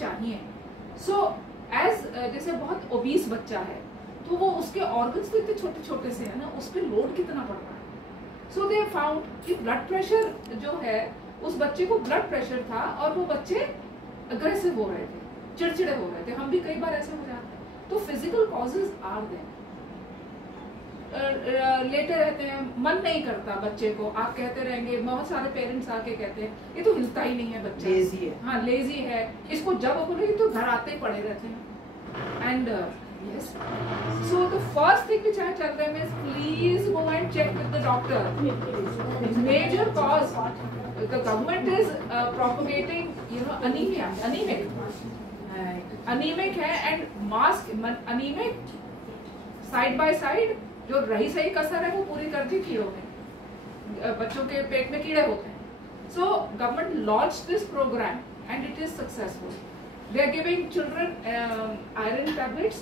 चाहिए। So as जैसे बहुत ओबीस बच्चा है तो वो उसके ऑर्गन्स तो इतने छोटे छोटे से है ना, उस पर लोड कितना पड़ रहा है। सो दे फाउंड कि ब्लड प्रेशर जो है, उस बच्चे को ब्लड प्रेशर था और वो बच्चे अग्रेसिव हो रहे थे, चिड़चिड़े हो रहे थे। हम भी कई बार ऐसे हो जाते हैं। तो फिजिकल कॉजेज आर देयर। लेटे रहते हैं, मन नहीं करता बच्चे को, आप कहते रहेंगे, बहुत सारे पेरेंट्स आके कहते हैं ये तो हिलता ही नहीं है बच्चा, लेजी है। हाँ लेजी है, इसको जब बोले तो घर आते ही पड़े रहते हैं। And yes, so the first thing which I tell them is please go and check with the doctor. Major cause, the government is propagating anemia, anemic है, and mask anemic side by side जो रही सही कसर है वो पूरी कर दी कीड़ों ने, बच्चों के पेट में कीड़े होते हैं। So government launch this program and it is successful. They are giving children iron tablets,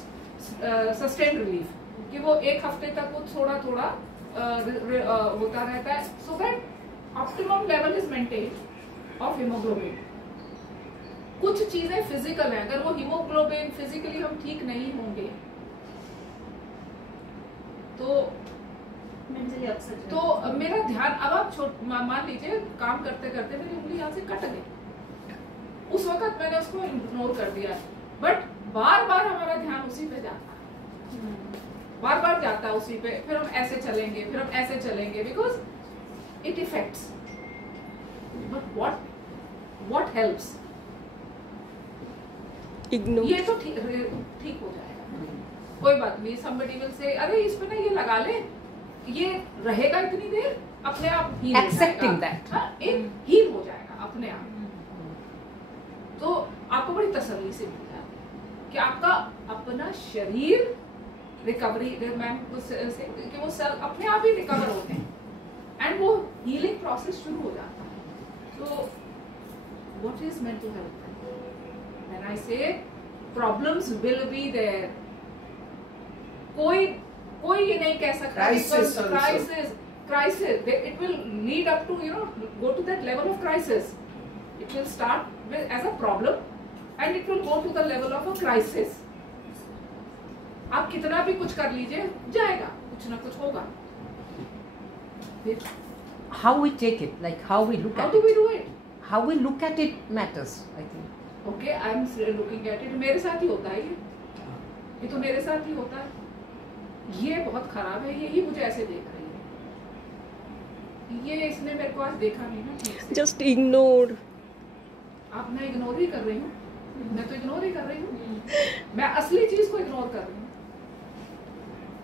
sustain relief, कि वो एक हफ्ते तक वो थोड़ा थोड़ा होता रहता है, so that optimum level is maintain of haemoglobin. कुछ चीजें फिजिकल है, अगर वो हीमोग्लोबिन फिजिकली हम ठीक नहीं होंगे तो मेरा ध्यान, अब आप मान लीजिए काम करते करते मेरी उंगली यहाँ से कट गई, उस वक्त मैंने उसको इग्नोर कर दिया, बट बार बार हमारा ध्यान उसी पे जाता है, बार बार जाता है उसी पे, फिर हम ऐसे चलेंगे, फिर हम ऐसे चलेंगे, because it effects. But what helps, ये तो ठीक हो जाएगा, कोई बात नहीं। somebody will say अरे इस पे ना ये लगा ले, ये रहेगा इतनी देर, अपने आप हील हो जाएगा, हील हो जाएगा अपने आप। तो आपको बड़ी तसल्ली से मिल जाती है कि आपका अपना शरीर रिकवरी, मैम कि वो सेल अपने आप ही रिकवर होते हैं एंड वो हीलिंग प्रोसेस शुरू हो जाता है। तो what is mental health? When I से प्रॉब्लम्स विल बी देयर, कोई ये नहीं कह सकता crisis, it will lead up to go to that level of crisis. It will start with as a problem and it will go to the level of a crisis. आप कितना भी कुछ कर लीजिए, जाएगा, कुछ ना कुछ होगा। How we take it, like how we look at it. How do we do it? How we look at it matters, I think. Okay, I am looking at it. मेरे साथ ही होता है ये तो मेरे साथ ही होता है। ये बहुत खराब है, यही मुझे ऐसे देख रही है, ये इसने मेरे को आज देखा नहीं ना ठीक से। Just ignore. आप, मैं इग्नोर ही कर रही हूँ, मैं तो इग्नोर ही कर रही हूँ, मैं असली चीज को इग्नोर कर रही हूँ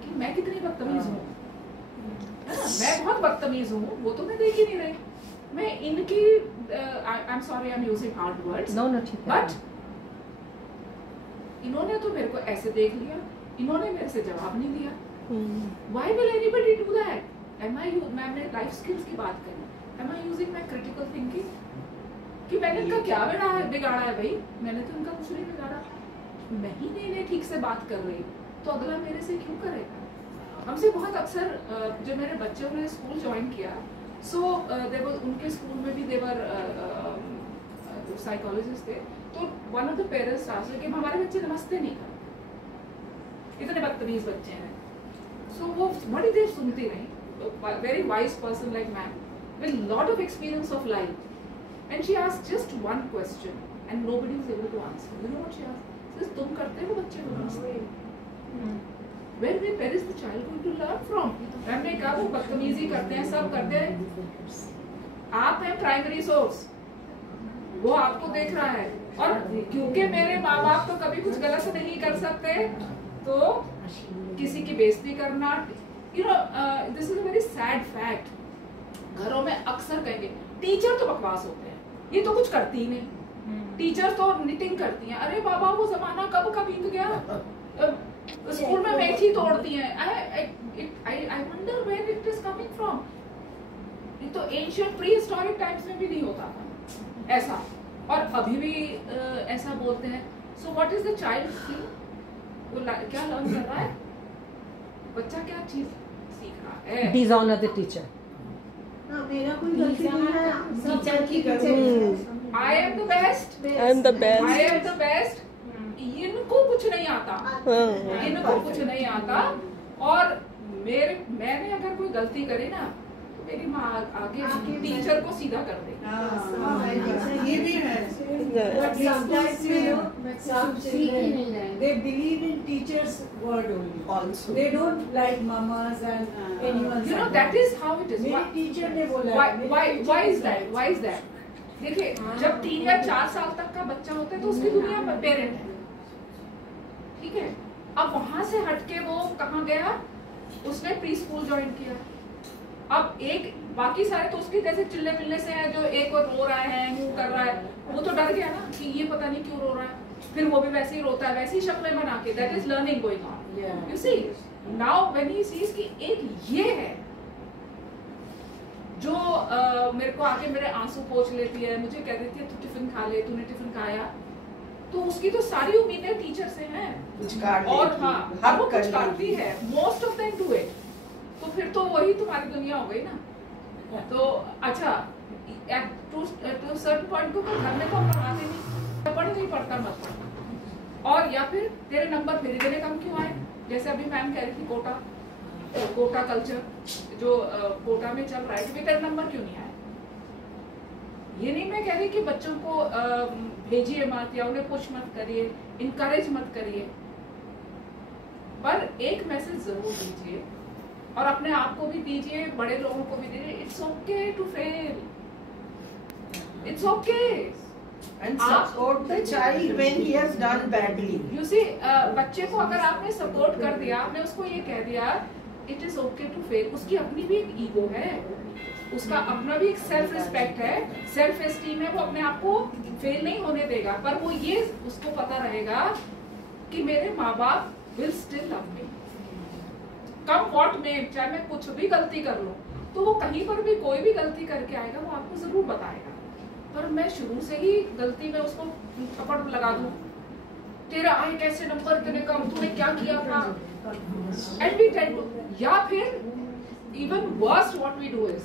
कि मैं कितनी बदतमीज हूँ, मैं बहुत बदतमीज हूँ, वो तो मैं देख ही नहीं रही। मैं इनकी I am sorry, I am using hard words, but इन्होंने तो मेरे को ऐसे देख लिया, इन्होंने मेरे से जवाब नहीं दिया। Why will anybody do that? Ma'am ने लाइफ स्किल्स की बात करी, am I using my critical thinking? कि मैंने इनका क्या बिगाड़ा है भाई, मैंने तो इनका कुछ नहीं बिगाड़ा, नहीं ठीक से बात कर रही तो अगला मेरे से क्यों करेगा? हमसे बहुत अक्सर जो मेरे बच्चों ने स्कूल ज्वाइन किया, सो उनके स्कूल में भी देवर साइकोलॉजिस्ट थे, तो one of the parents asked कि हमारे बच्चे नमस्ते नहीं करते, इतने बदतमीज बच्चे हैं। सो वो बड़ी देर सुनती रही, very wise person like ma'am with lot of experience of life, and she asked just one question and nobody was able to answer. You know what she asked? तुम करते हो बच्चे को नमस्ते? Where is the child going to learn from? Ma'am ने कहा वो बदतमीजी करते हैं, सब करते हैं, आप हैं प्राइमरी सोर्स, वो आपको देख रहा है, और क्योंकि मेरे माँ बाप तो कभी कुछ गलत नहीं कर सकते, तो किसी की बेइज्जती करना, this is a very sad fact. घरों में अक्सर कहेंगे टीचर तो बकवास होते हैं, ये तो कुच करती ही नहीं, टीचर तो निटिंग करती हैं। अरे बाबा वो जमाना कब बीत गया, स्कूल में मेथी तोड़ती हैं। I wonder where it is coming from. ये तो एंशिएंट प्री हिस्टोरिक टाइम्स में भी नहीं होता था ऐसा, और अभी भी ऐसा बोलते हैं। So what is the child feel? वो क्या लर्न कर रहा है बच्चा, क्या चीज सीख रहा है? Dishonor the teacher. मेरा कोई गलती नहीं है, टीचर की गलती है। I am the best, I am the best, I am the best. इनको कुछ नहीं आता, इनको कुछ नहीं आता। और मैंने अगर कोई गलती करी ना, मेरी माँ आगे टीचर को सीधा कर दे। ये भी है। They believe in teachers' word only. Also, they don't like mamas and anyone's. You know that is how it is. मेरी टीचर ने बोला। Why is that? Why is that? देखिए, जब 3 या 4 साल तक का बच्चा होता है तो उसकी दुनिया में पेरेंट है, ठीक है। अब वहां से हटके वो कहाँ गया, उसने प्री स्कूल ज्वाइन किया। अब एक बाकी सारे तो उसके जैसे चिल्ले मिलने से है, जो एक और रो रहा है, मुंह कर रहा है, वो तो डर गया ना कि ये पता नहीं क्यों रो रहा है, फिर वो भी वैसे ही रोता है, वैसी ही शक्लें बना के। That is learning going on. You see now when he sees कि एक ये है जो मेरे को आके मेरे आंसू पोंछ लेती है, मुझे कह देती है तू टिफिन खा ले, तूने टिफिन खाया, तो उसकी तो सारी उम्मीदें टीचर से हैं। और हाँ, वो कुछ करती है, most of them do it. तो फिर तो वही तुम्हारी दुनिया हो गई ना। तो अच्छा, टू सर्टेन पॉइंट को घर में तो हम पढ़ाते नहीं, पढ़ नहीं पढ़ता मत पढ़ना। और या फिर तेरे नंबर फिर इतने कम क्यों आए, जैसे अभी मैम कह रही थी कोटा कल्चर जो कोटा में चल रहा है, कि तेरे नंबर क्यों नहीं आए। ये नहीं मैं कह रही कि बच्चों को भेजिए मत या उन्हें पुश मत करिए, इनकरेज मत करिए, पर एक मैसेज जरूर दीजिए और अपने आप को भी दीजिए, बड़े लोगों को भी दीजिए। It's okay to fail, it's okay. And support the child when he has done badly. You see, बच्चे को अगर आपने सपोर्ट कर दिया, आपने उसको ये कह दिया it is okay to fail, उसकी अपनी भी एक ईगो है, उसका अपना भी एक सेल्फ रिस्पेक्ट है, सेल्फ एस्टीम है, वो अपने आप को फेल नहीं होने देगा। पर वो ये उसको पता रहेगा कि मेरे माँ बाप will still love me, come what मे, चाहे मैं कुछ भी गलती कर लूं, तो वो कहीं पर भी कोई भी गलती करके आएगा, वो आपको जरूर बताएगा। पर मैं शुरू से ही गलती में उसको थप्पड़ लगा दूं, तेरा आए कैसे नंबर इतने कम, तूने क्या किया था, एंड वी टेंड टू, या फिर even worst what we do is